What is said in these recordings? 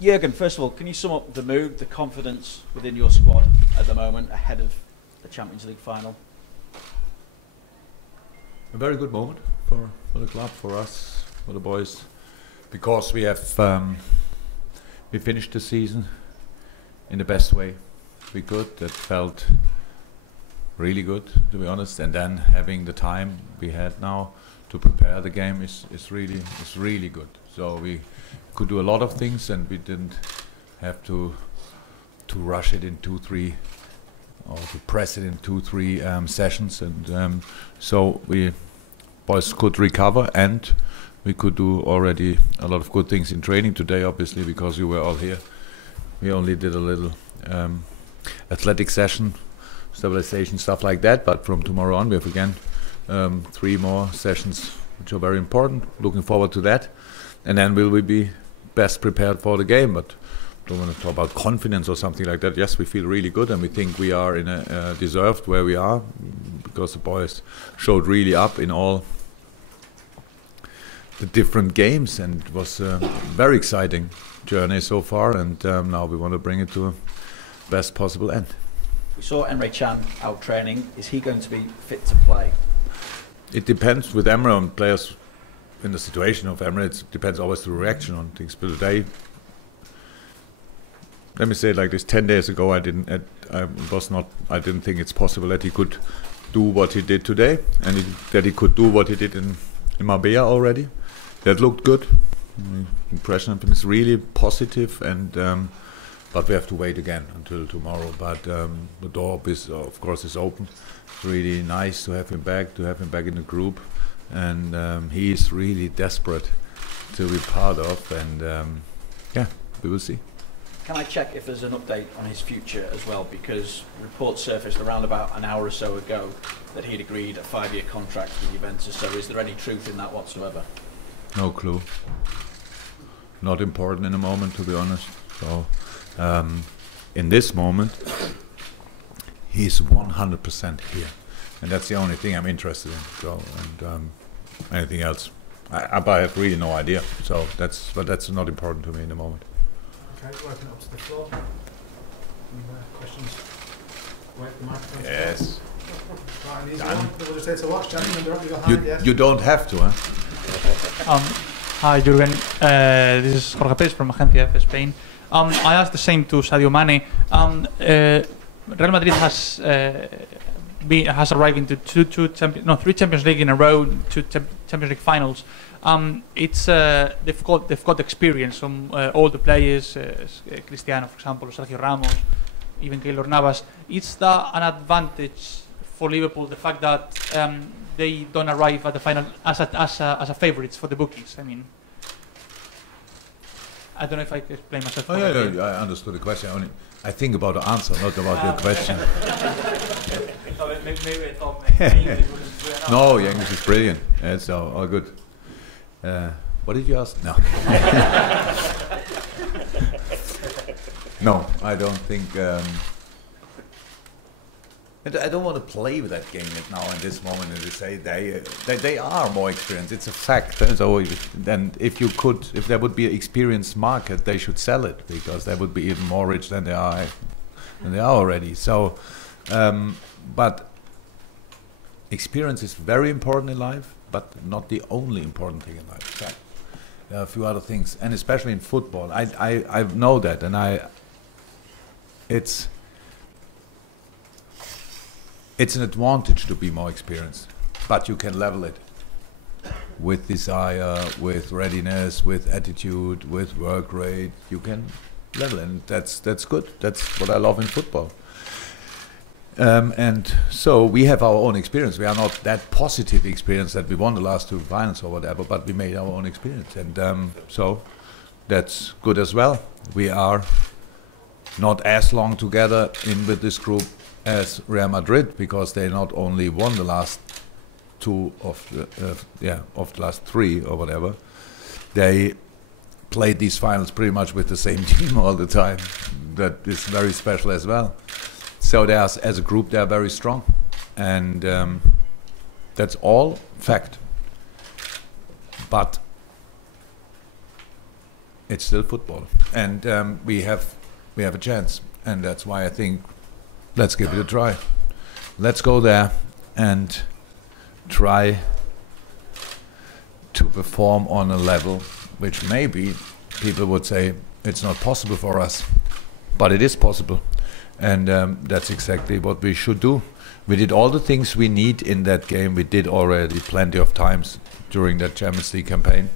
Jurgen, first of all, can you sum up the mood, the confidence within your squad at the moment ahead of the Champions League final? A very good moment for the club, for us, for the boys, because we have we finished the season in the best way we could. That felt really good, to be honest. And then having the time we had now to prepare the game is really good. So we could do a lot of things, and we didn't have to rush it in 2-3 or to press it in 2-3 sessions. And so we boys could recover, and we could do already a lot of good things in training today, obviously, because you were all here. We only did a little athletic session, stabilization, stuff like that, but from tomorrow on we have again 3 more sessions, which are very important. Looking forward to that, and then will we be best prepared for the game. But don't want to talk about confidence or something like that. Yes, we feel really good, and we think we are in a deserved where we are, because the boys showed really up in all the different games, and it was a very exciting journey so far, and now we want to bring it to a best possible end. We saw Emre Can out training. Is he going to be fit to play? It depends with Emre on players. In the situation of Emre, it depends always the reaction on things. But today, let me say it like this: 10 days ago, I didn't think it's possible that he could do what he did today, and that he could do what he did in Marbella already. That looked good. Impression of him is really positive, and but we have to wait again until tomorrow. But the door is, of course, is open. It's really nice to have him back in the group, and he is really desperate to be part of. And yeah, we will see. Can I check if there's an update on his future as well? Because reports surfaced around about an hour or so ago that he'd agreed a 5-year contract with Juventus. So is there any truth in that whatsoever? No clue. Not important in the moment, to be honest. So in this moment, he's 100% here, and that's the only thing I'm interested in. So, and anything else, I have really no idea. So that's not important to me in the moment. Okay, working up to the floor. Any questions? Wait, the microphone. Yes. Right, an easy one. We'll just say to watch, gentlemen. They're up your hand. Yes. You don't have to, huh? Hi, Jurgen. This is Jorge Pérez from Agencia F Spain. I asked the same to Sadio Mane. Real Madrid has arrived into 3 Champions League in a row, 2 Champions League finals. They've got experience from all the players, Cristiano, for example, Sergio Ramos, even Keylor Navas. Is that an advantage for Liverpool, the fact that they don't arrive at the final as a favourites for the bookies? I mean, I don't know if I can explain myself. Oh yeah, I understood the question. I think about the answer, not about your question. Maybe I thought English was No, your English is brilliant. It's all good. What did you ask? No. No, I don't think. I don't want to play with that game now in this moment and to say they are more experienced. It's a fact. So then if there would be an experienced market, they should sell it, because they would be even more rich than they are already. So, but experience is very important in life, but not the only important thing in life. So there are a few other things, and especially in football, I know that, and it's an advantage to be more experienced, but you can level it with desire, with readiness, with attitude, with work rate. You can level, and that's good. That's what I love in football. And so we have our own experience. We are not that positive experience that we won the last 2 finals or whatever, but we made our own experience, and so that's good as well. We are not as long together with this group as Real Madrid, because they not only won the last 2 of the last 3 or whatever, they played these finals pretty much with the same team all the time. That is very special as well. So as a group, they are very strong, and that's all fact. But it's still football, and we have a chance, and that's why I think let's give it a try. Let's go there and try to perform on a level which maybe people would say it's not possible for us, but it is possible, and that's exactly what we should do. We did all the things we need in that game. We did already plenty of times during that Champions League campaign,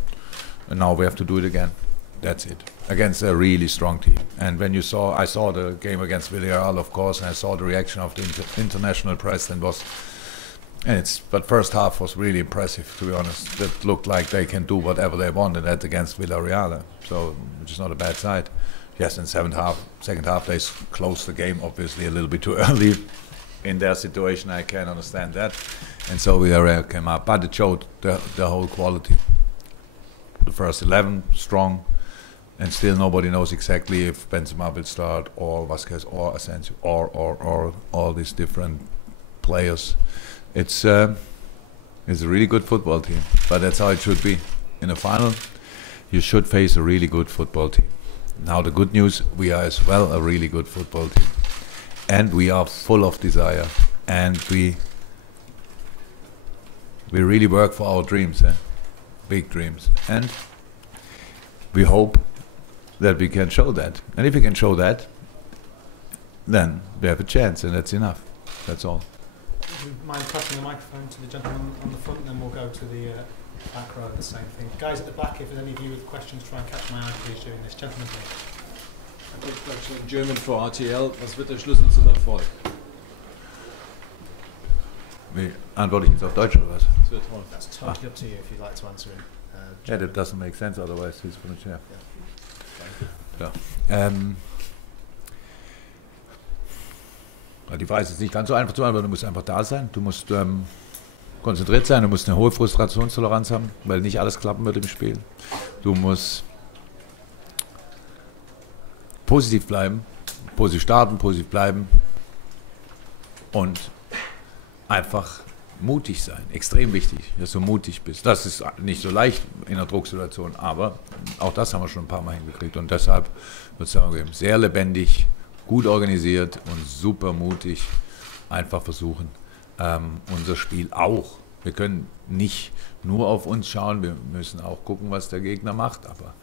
and now we have to do it again. That's it, against a really strong team. And when I saw the game against Villarreal, of course, and I saw the reaction of the international press, but first half was really impressive, to be honest. It looked like they can do whatever they want, and that's against Villarreal, so which is not a bad side. Yes, in second half they closed the game, obviously a little bit too early. In their situation, I can understand that, and so Villarreal came up, but it showed the whole quality. The first 11 strong, and still nobody knows exactly if Benzema will start, or Vasquez, or Asensio, or all these different players. It's a really good football team, but that's how it should be. In a final, you should face a really good football team. Now the good news, we are as well a really good football team. And we are full of desire, and we really work for our dreams, big dreams, and we hope that we can show that. And if we can show that, then we have a chance, and that's enough. That's all. Would you mind passing the microphone to the gentleman on the front, and then we'll go to the back row, the same thing. Guys at the back, if there's any of you with questions, try and catch my eye, please, during this. Gentleman, please. Question in German for RTL. Was wird der Schlüssel zum Erfolg? Wie antworte ich jetzt auf Deutsch oder was? That's totally up to you if you'd like to answer in Yeah, that doesn't make sense otherwise. He's from the chair. Ja. Die Frage ist jetzt nicht ganz so einfach zu beantworten. Du musst einfach da sein. Du musst konzentriert sein. Du musst eine hohe Frustrationstoleranz haben, weil nicht alles klappen wird im Spiel. Du musst positiv bleiben, positiv starten, positiv bleiben und einfach mutig sein. Extrem wichtig, dass du mutig bist. Das ist nicht so leicht in einer Drucksituation, aber auch das haben wir schon ein paar Mal hingekriegt, und deshalb würde ich sagen, sehr lebendig, gut organisiert und super mutig. Einfach versuchen, unser Spiel auch. Wir können nicht nur auf uns schauen, wir müssen auch gucken, was der Gegner macht, aber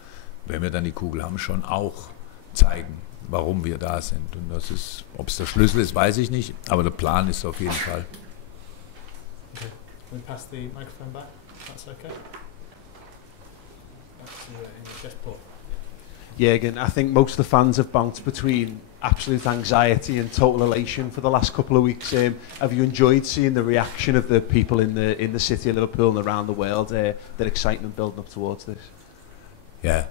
wenn wir dann die Kugel haben, schon auch zeigen, warum wir da sind. Und das ist, ob es der Schlüssel ist, weiß ich nicht, aber der Plan ist auf jeden Fall. Okay. Can we pass the microphone back? That's okay. Back to in the chest port. Jurgen, I think most of the fans have bounced between absolute anxiety and total elation for the last couple of weeks. Have you enjoyed seeing the reaction of the people in the city of Liverpool and around the world, their excitement building up towards this? Yeah.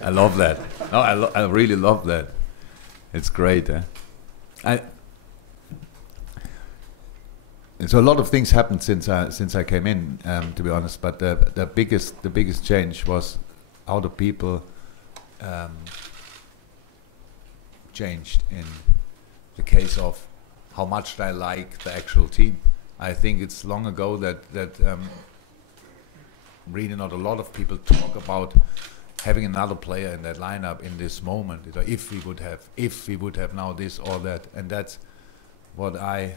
I love that. No, I really love that. It's great. So a lot of things happened since I came in, to be honest. But the biggest change was how the people changed in the case of how much they like the actual team. I think it's long ago that really not a lot of people talk about having another player in that lineup in this moment. If we would have now this or that, and that's what I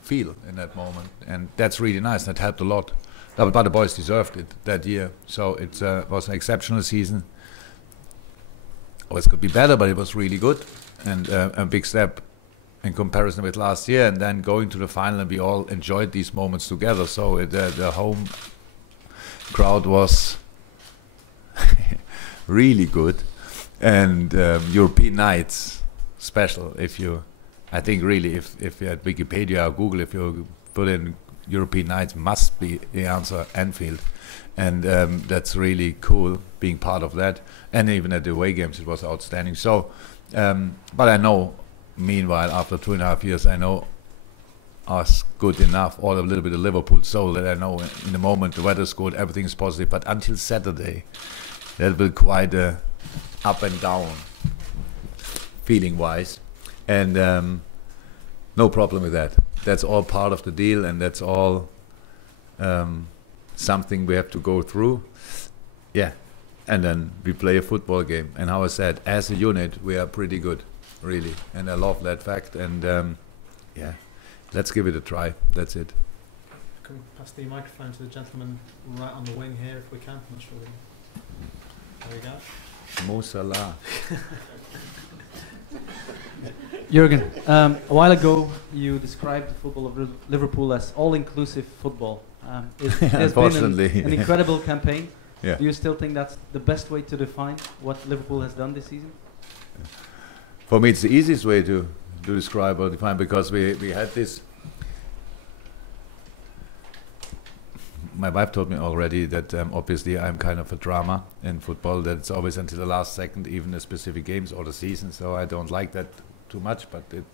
feel in that moment, and that's really nice. That helped a lot. But the boys deserved it that year, so it was an exceptional season. Always could be better, but it was really good, and a big step in comparison with last year. And then going to the final, and we all enjoyed these moments together. So the home crowd was really good, and European nights special. I think really if you had Wikipedia or Google, if you put in European nights, must be the answer Anfield, and that's really cool being part of that. And even at the away games, it was outstanding. So, but I know, meanwhile, after 2.5 years, I know us good enough, or a little bit of Liverpool soul, that I know in the moment the weather's good, everything is positive. But until Saturday, that will quite up and down, feeling-wise, and no problem with that. That's all part of the deal, and that's all something we have to go through. Yeah, and then we play a football game. And how I said, as a unit, we are pretty good, really. And I love that fact. And yeah, let's give it a try. That's it. Can we pass the microphone to the gentleman right on the wing here, if we can? I'm not sure. There we go. Mo Salah. Jurgen, a while ago you described the football of Liverpool as all-inclusive football. There's been Unfortunately. an incredible campaign. Yeah. Do you still think that's the best way to define what Liverpool has done this season? For me, it's the easiest way to describe or define, because we had this. My wife told me already that obviously I'm kind of a drama in football, that it's always until the last second, even the specific games or the season, so I don't like that too much, but it's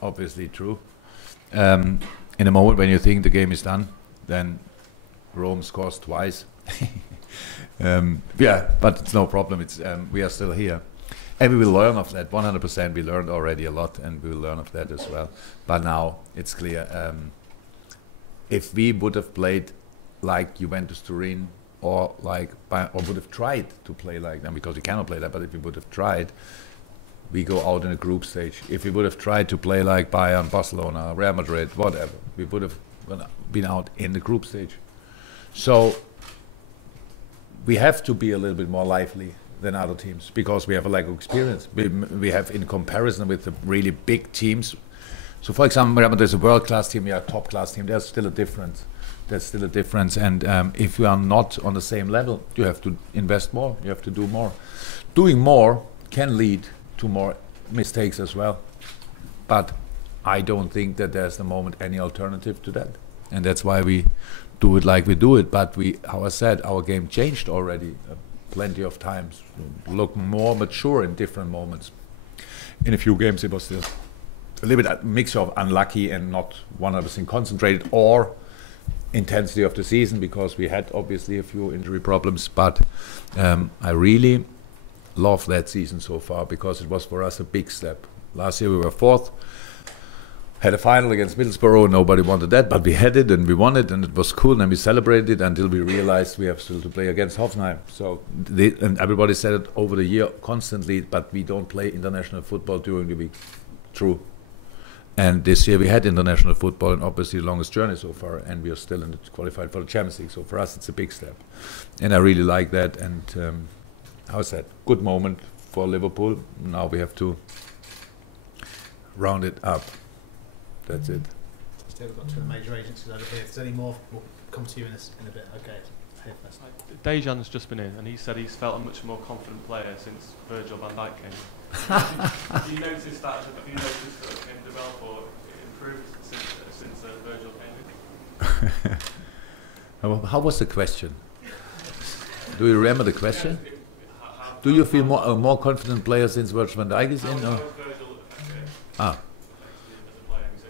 obviously true. In a moment when you think the game is done, then Rome scores twice. Yeah, but it's no problem. It's we are still here, and we will learn of that. 100%. We learned already a lot, and we will learn of that as well. But now it's clear. If we would have played like Juventus Turin, or like or would have tried to play like them, because we cannot play that, but if we would have tried, we go out in a group stage. If we would have tried to play like Bayern, Barcelona, Real Madrid, whatever, we would have been out in the group stage. So we have to be a little bit more lively than other teams, because we have a lack of experience. We have, in comparison with the really big teams. So, for example, Real Madrid is a world-class team, we are a top-class team. There's still a difference. There's still a difference. And if you are not on the same level, you have to invest more. You have to do more. Doing more can lead to more mistakes as well. But I don't think that there's the moment any alternative to that. And that's why we do it like we do it. But how I said, our game changed already plenty of times. Look more mature in different moments. In a few games it was still a little bit a mixture of unlucky and not 100% concentrated, or intensity of the season, because we had obviously a few injury problems. But I really love that season so far, because it was for us a big step. Last year we were fourth, had a final against Middlesbrough. Nobody wanted that, but we had it and we won it, and it was cool, and we celebrated it until we realized we have still to play against Hoffenheim. So and everybody said it over the year constantly, but we don't play international football during the week. True. And this year we had international football, and obviously the longest journey so far, and we are still qualified for the Champions League. So for us it's a big step, and I really like that. And how's that? Good moment for Liverpool. Now we have to round it up. That's it. Still got two major agencies over here. If there's any more, we'll come to you in a bit. Okay. Here first. Dejan's just been in, and he said he's felt a much more confident player since Virgil van Dijk came. Have you noticed that? Have you noticed that him develop or improved since Virgil came in? How was the question? Do you remember the question? Do you feel a more confident player since Virgil van Dijk is in? Or? Ah.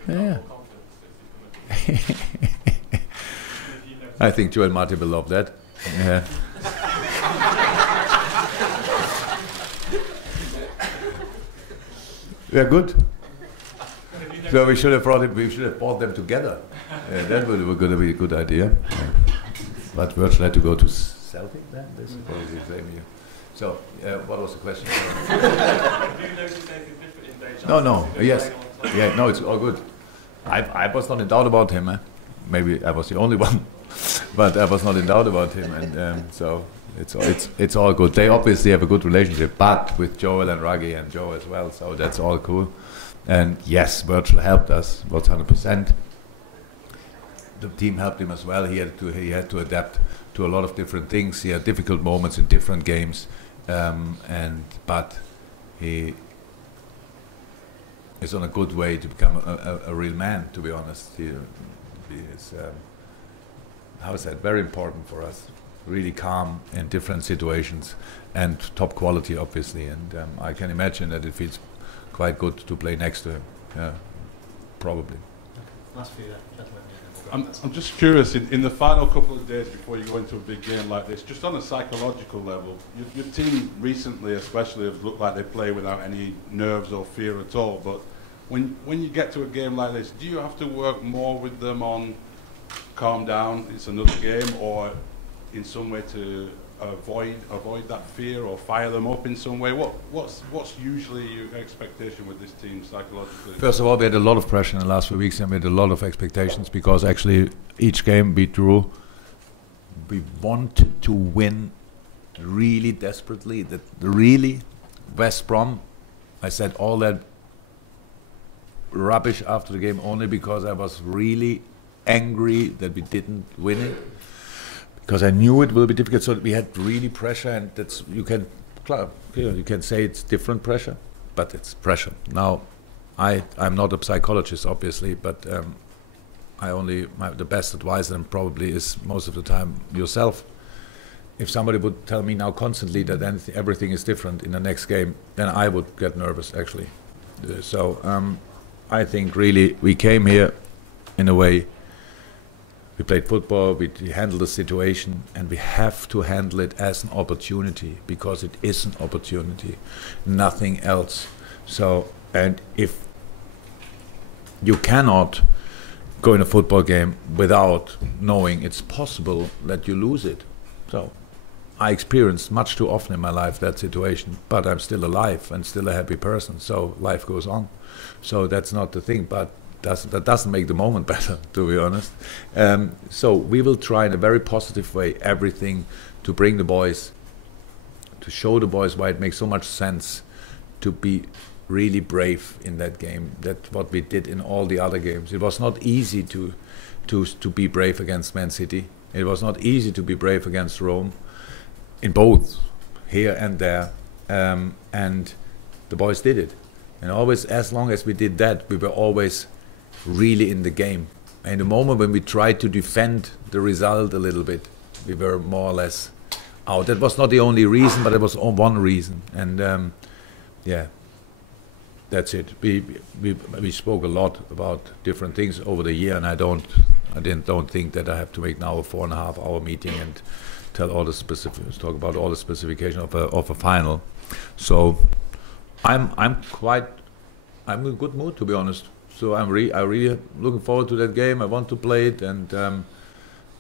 Yeah. I think Joel Martin will love that. Yeah. We are good. So we should have brought them together. That would have going to be a good idea. Yeah. But Virgil had to go to Celtic then. This is probably the same year. So what was the question? Have you noticed anything different in Dejan? No. Yes. Yeah. No, it's all good. I was not in doubt about him. Maybe I was the only one, but I was not in doubt about him, and so it's all good. They obviously have a good relationship, but with Joel and Raggy and Joe as well, so that's all cool. And yes, Virgil helped us, was 100%. The team helped him as well. He had to adapt to a lot of different things. He had difficult moments in different games, but he is on a good way to become a real man, to be honest. He is, how is that, very important for us. Really calm in different situations, and top quality, obviously. And I can imagine that it feels quite good to play next to him. Yeah, probably. Last few gentlemen. I'm just curious, in the final couple of days before you go into a big game like this, just on a psychological level, your team recently especially have looked like they play without any nerves or fear at all, but when you get to a game like this, do you have to work more with them on calm down, it's another game, or in some way to avoid that fear or fire them up in some way? What's usually your expectation with this team psychologically? First of all, we had a lot of pressure in the last few weeks, and we had a lot of expectations because actually each game we drew, we wanted to win really desperately. That really West Brom, I said all that rubbish after the game only because I was really angry that we didn't win it, because I knew it will be difficult. So we had really pressure, and that's you can say it's different pressure, but it's pressure. Now, I'm not a psychologist, obviously, but the best advice then probably is most of the time yourself. If somebody would tell me now constantly that everything is different in the next game, then I would get nervous actually. I think really we came here in a way. We played football, we handled the situation, and we have to handle it as an opportunity, because it is an opportunity, nothing else. So, and if you cannot go in a football game without knowing it's possible that you lose it. So, I experienced much too often in my life that situation, but I'm still alive and still a happy person, so life goes on. So that's not the thing, but that doesn't make the moment better, to be honest. So we will try in a very positive way everything to bring the boys, to show the boys why it makes so much sense to be really brave in that game. That's what we did in all the other games. It was not easy to be brave against Man City. It was not easy to be brave against Rome, in both here and there, and the boys did it. And always, as long as we did that, we were always really in the game. And the moment when we tried to defend the result a little bit, we were more or less out. That was not the only reason, but it was one reason. And yeah, that's it. We spoke a lot about different things over the year, and I don't think that I have to make now a 4.5-hour meeting and tell all the specifics, talk about all the specification of a final. So I'm in a good mood, to be honest. So I really looking forward to that game. I want to play it, and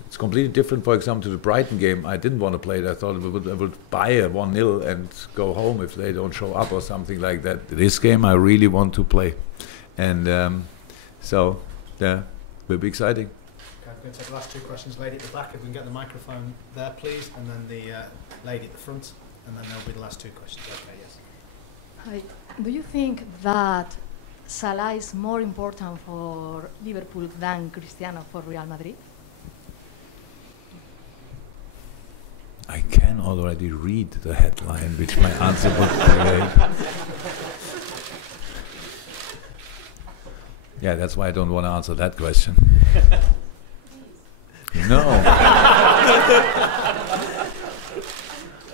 it's completely different. For example, to the Brighton game, I didn't want to play it. I thought I would buy a 1-0 and go home if they don't show up or something like that. This game, I really want to play, and so yeah, will be exciting. Okay, I'm going to take the last two questions. Lady at the back, if we can get the microphone there, please, and then the lady at the front, and then there'll be the last two questions. Okay, yes. Hi. Do you think that Salah is more important for Liverpool than Cristiano for Real Madrid? I can already read the headline, which my answer would be. Yeah, that's why I don't want to answer that question. No.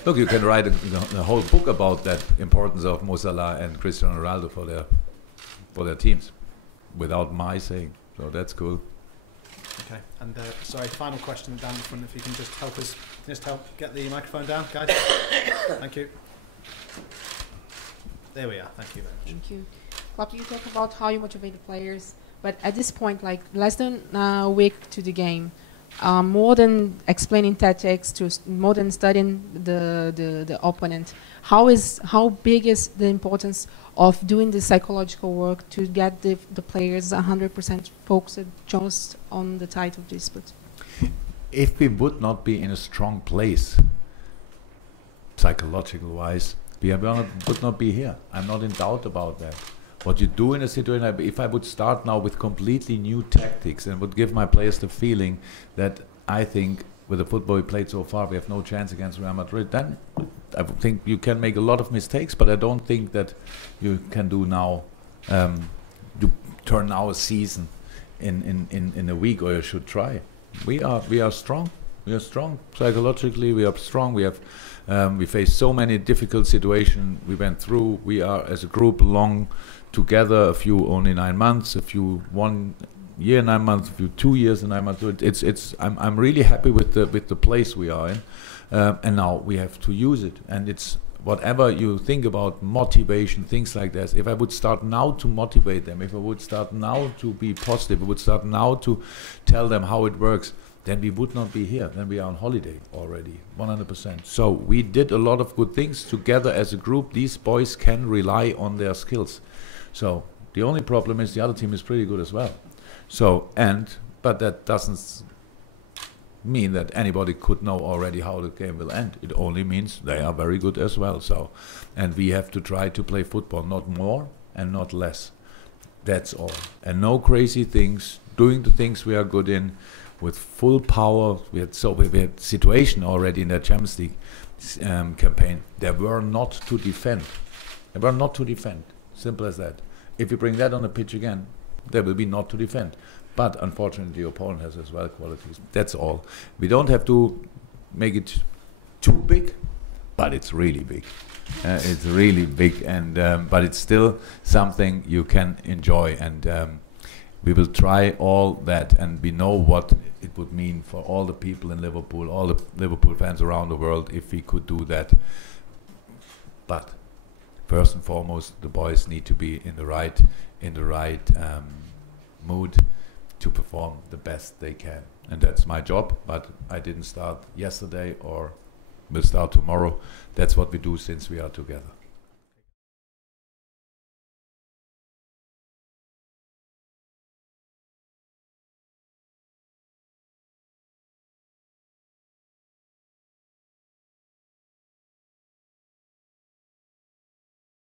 Look, you can write a whole book about that importance of Mo Salah and Cristiano Ronaldo for their teams, without my saying. So that's cool. Okay, and sorry, final question down the front. If you can just help get the microphone down, guys. Thank you. There we are. Thank you very much. Thank you. Klopp, you talk about how you motivate the players, but at this point, like less than a week to the game, more than explaining tactics, more than studying the opponent, how big is the importance of doing the psychological work to get the players 100% focused just on the title dispute? If we would not be in a strong place, psychological wise, we would not be here. I'm not in doubt about that. What you do in a situation, if I would start now with completely new tactics and would give my players the feeling that I think with the football we played so far we have no chance against Real Madrid, then I think you can make a lot of mistakes, but I don't think that you can do now, turn now a season in a week, or you should try. We are strong. We are strong psychologically. We are strong. We have we faced so many difficult situations we went through. We are as a group long together. A few only 9 months. A few 1 year 9 months. A few 2 years and 9 months. I'm really happy with the place we are in, and now we have to use it. And it's whatever you think about motivation, things like this. If I would start now to motivate them, if I would start now to be positive, I would start now to tell them how it works, then we would not be here. Then we are on holiday already, 100%. So we did a lot of good things together as a group. These boys can rely on their skills. So the only problem is the other team is pretty good as well. So, but that doesn't mean that anybody could know already how the game will end. It only means they are very good as well. So, and we have to try to play football, not more and not less. That's all. And no crazy things, doing the things we are good in with full power. We had situation already in the Champions League campaign. They were not to defend. They were not to defend. Simple as that. If you bring that on the pitch again, they will be not to defend. But unfortunately, the opponent has as well qualities. That's all. We don't have to make it too big, but it's really big. It's really big, and but it's still something you can enjoy. And we will try all that, and we know what it would mean for all the people in Liverpool, all the Liverpool fans around the world, if we could do that. But first and foremost, the boys need to be in the right mood to perform the best they can, and that's my job. But I didn't start yesterday or will start tomorrow. That's what we do since we are together.